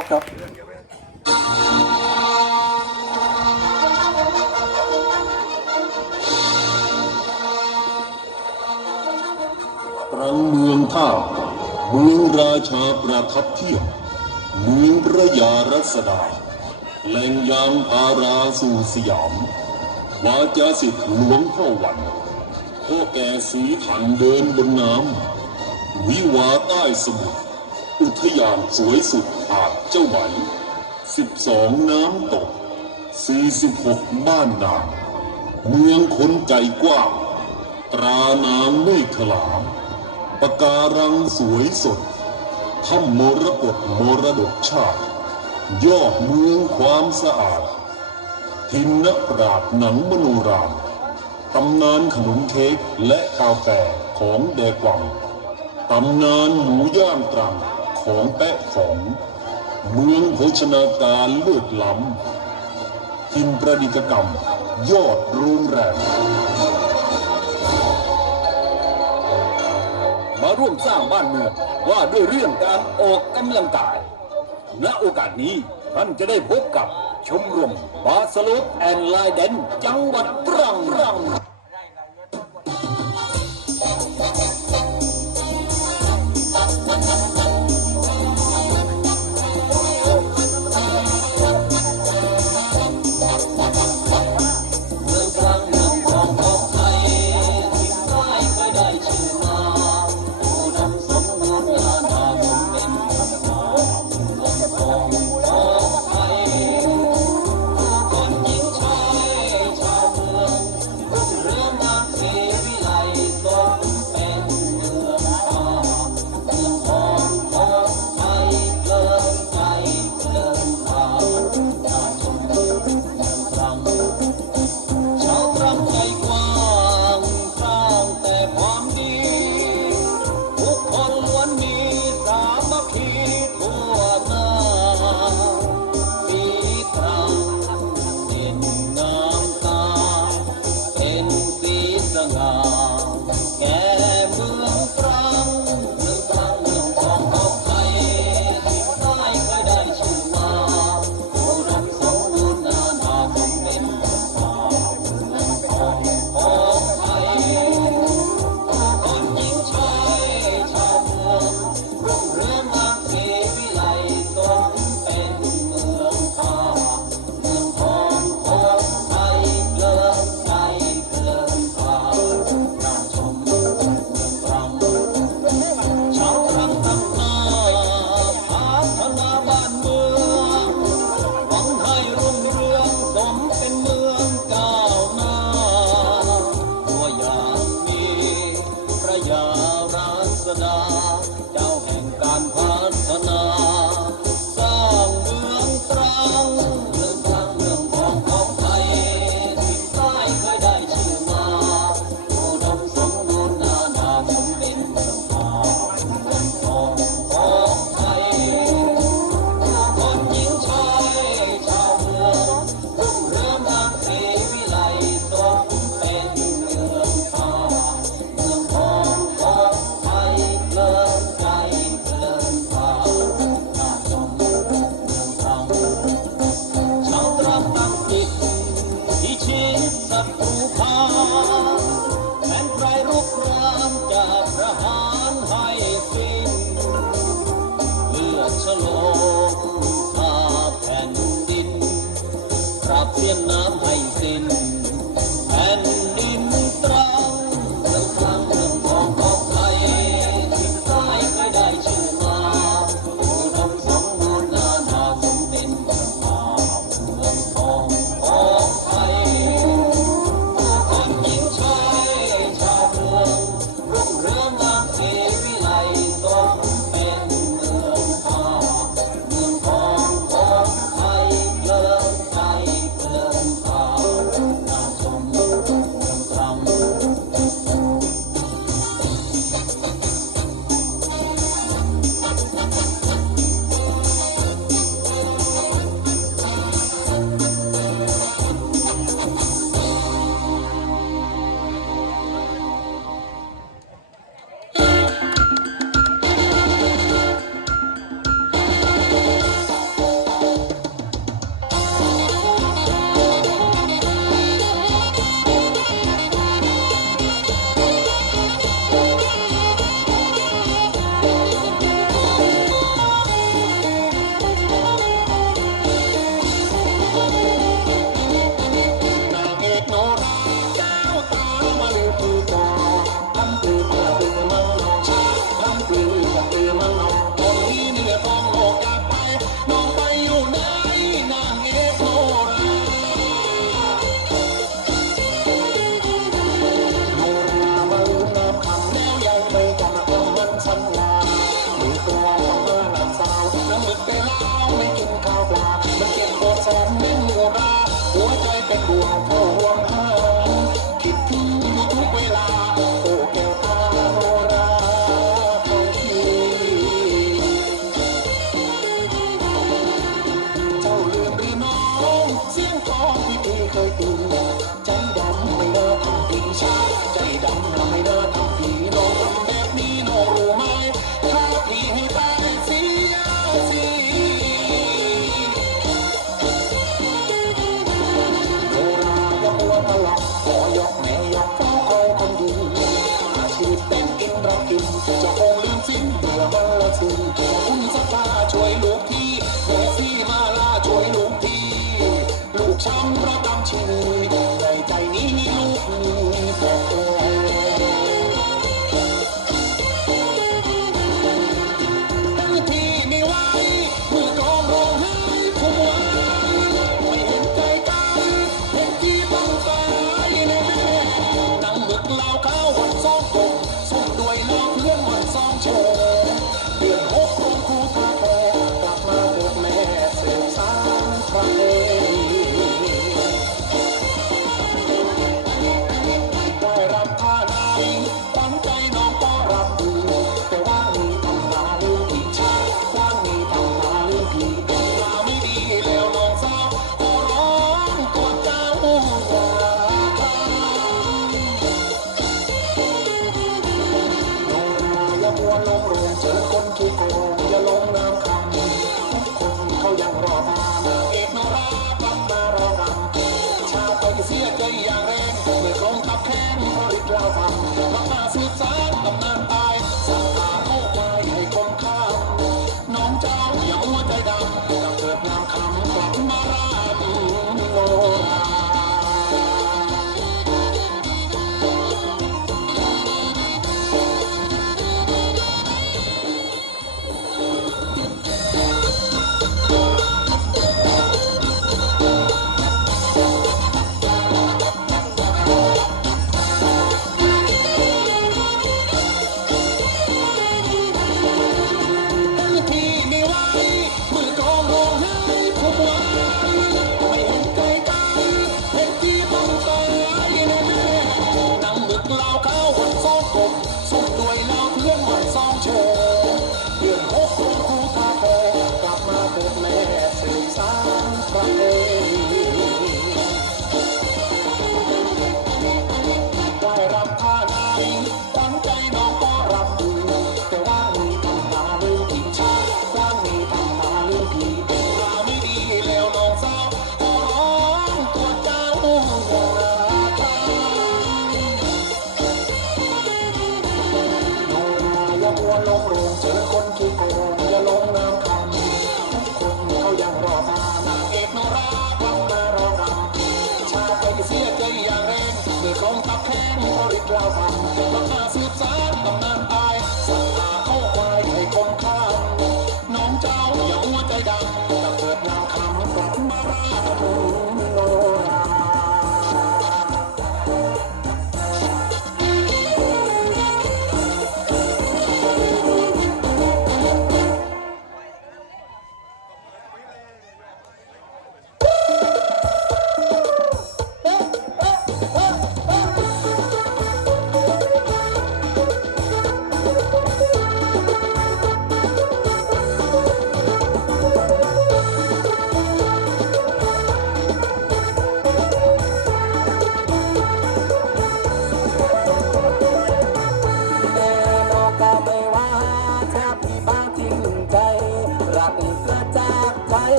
กครับครั้งเมืองท่าเมืองราชาประทับเที่ยวเมืองพระยารัศดาแหล่งยางพาราสู่สยามวาจาสิทธิ์หลวงพ่อวันพ่อแก่สีขันเดินบนน้ำวิวาใต้สมุทรอุทยานสวยสุด อาดเจ้าไหวสิบสองน้ำตกสสี่ิบหกบ้านนาเมืองคนใจกว้าง ตรานามด้วขลามปะการังสวยสดถ้ำมรกตมรดกชาติ ยอดเมืองความสะอาด ทินนักปราดหนังมโนรามตำนานขนมเค้กและกาแฟของแดกวังตำนานหมูย่างตรังของแปะของ เมืองโภชนาการเลือดล้ำทินประดิษฐกรรม ยอดรุงแรงมาร่วมสร้างบ้านเมืองว่าด้วยเรื่องการออกกำลังกาย ณ โอกาสนี้ท่านจะได้พบกับชมรมบาสโลปแอนไลเดนจังหวัดตรัง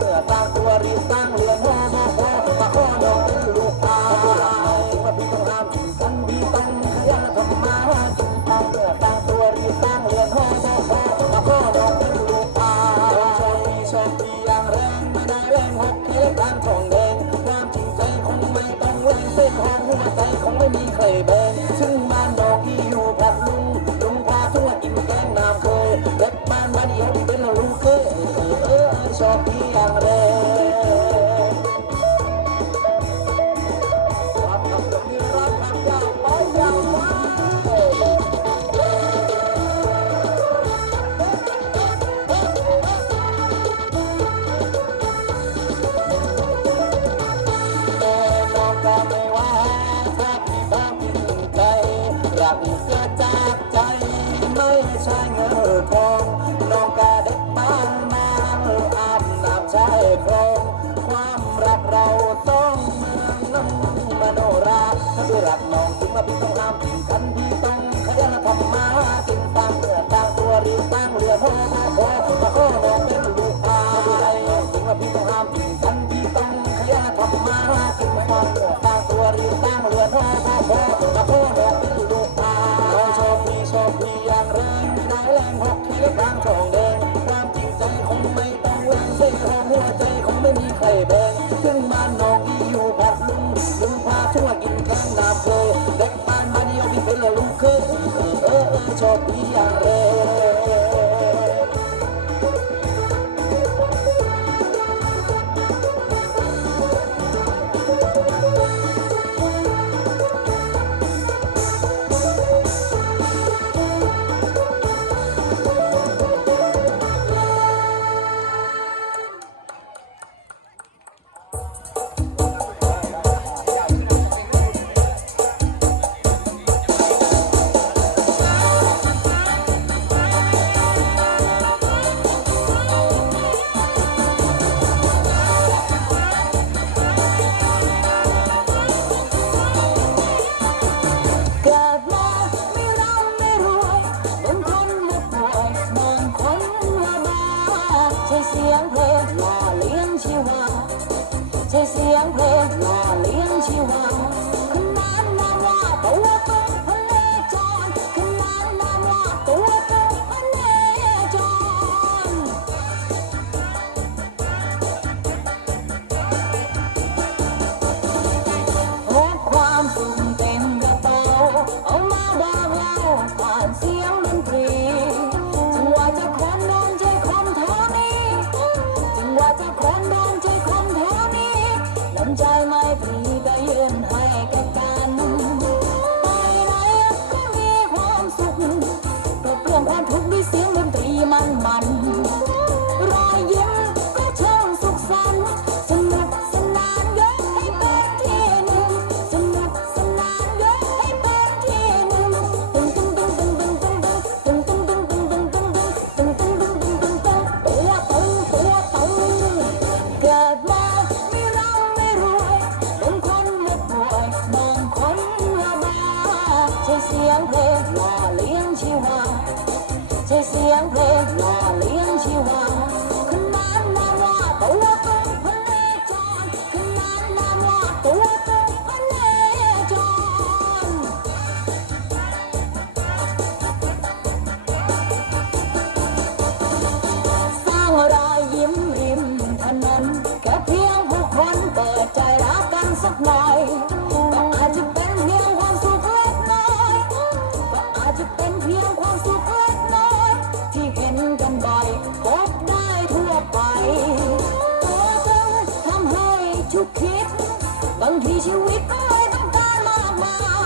เนื้อสร้งตัวรีตั้งเรื รักเสียจากใจ ไม่ใช่เงือทองน้องกาเด็กบ้านนาอาบน้ำชายคลองความรักเราต้องน้ำมโนราถ้าด้วยรักน้องถึงมาพี่ต้องห้ามถึงทันทีต้องขยันทำมาถึง sopia rei we call the mama.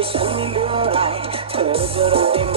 the sun in your eye. Turn it up.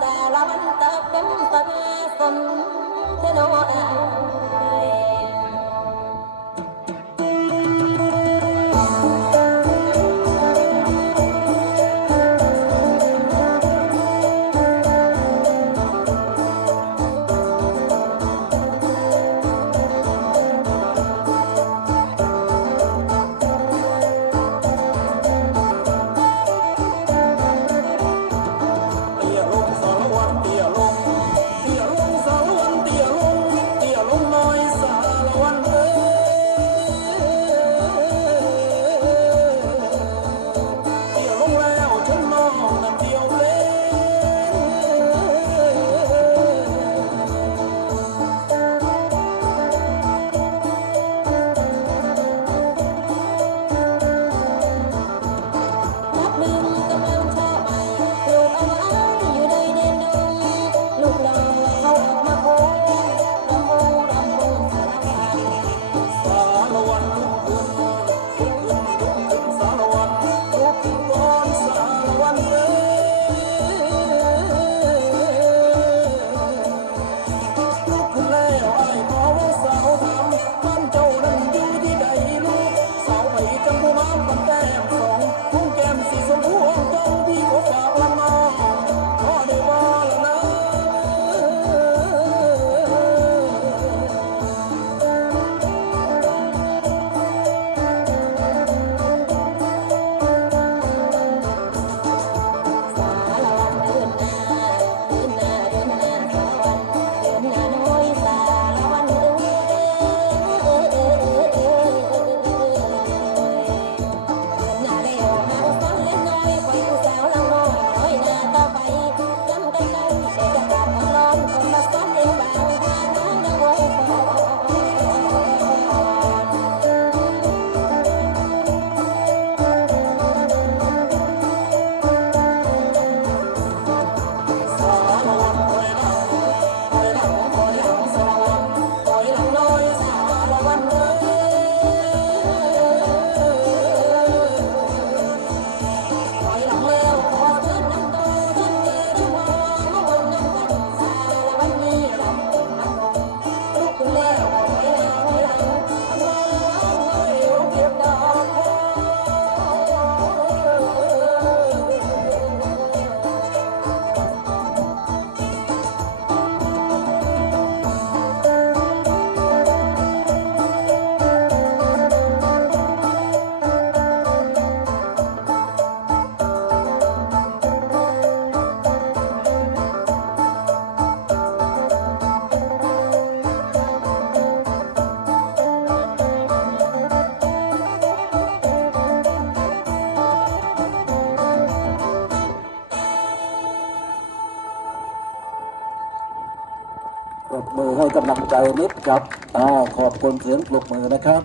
แต่ละวันตับเป็นเสมอเทโนอา ใจนิดครับอขอบคุณเสียงปรบมือนะครับ